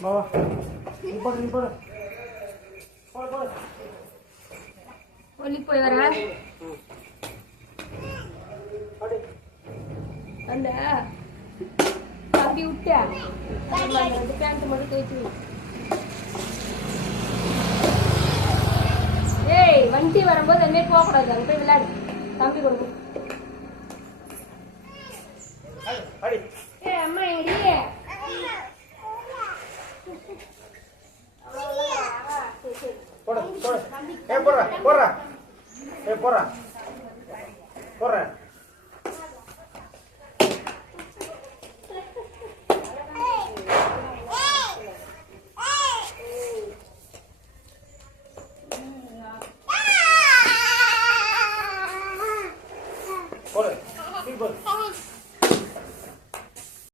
வா வா நீ போடு ஒல்லி போய் வர அந்த தம்பி விட்டா ரெண்டு பேண்ட் மட்டும் தேய்ச்சி ஏய் வண்டி வரும்போது அந்த மாதிரி போகக்கூடாது அங்கே போய் விளையாடு தம்பி கொடுங்க ஏ அம்மா எங்கடி போடு போடு ஏ போடுறா போடுறா ஏ போடுறா போடுறேன்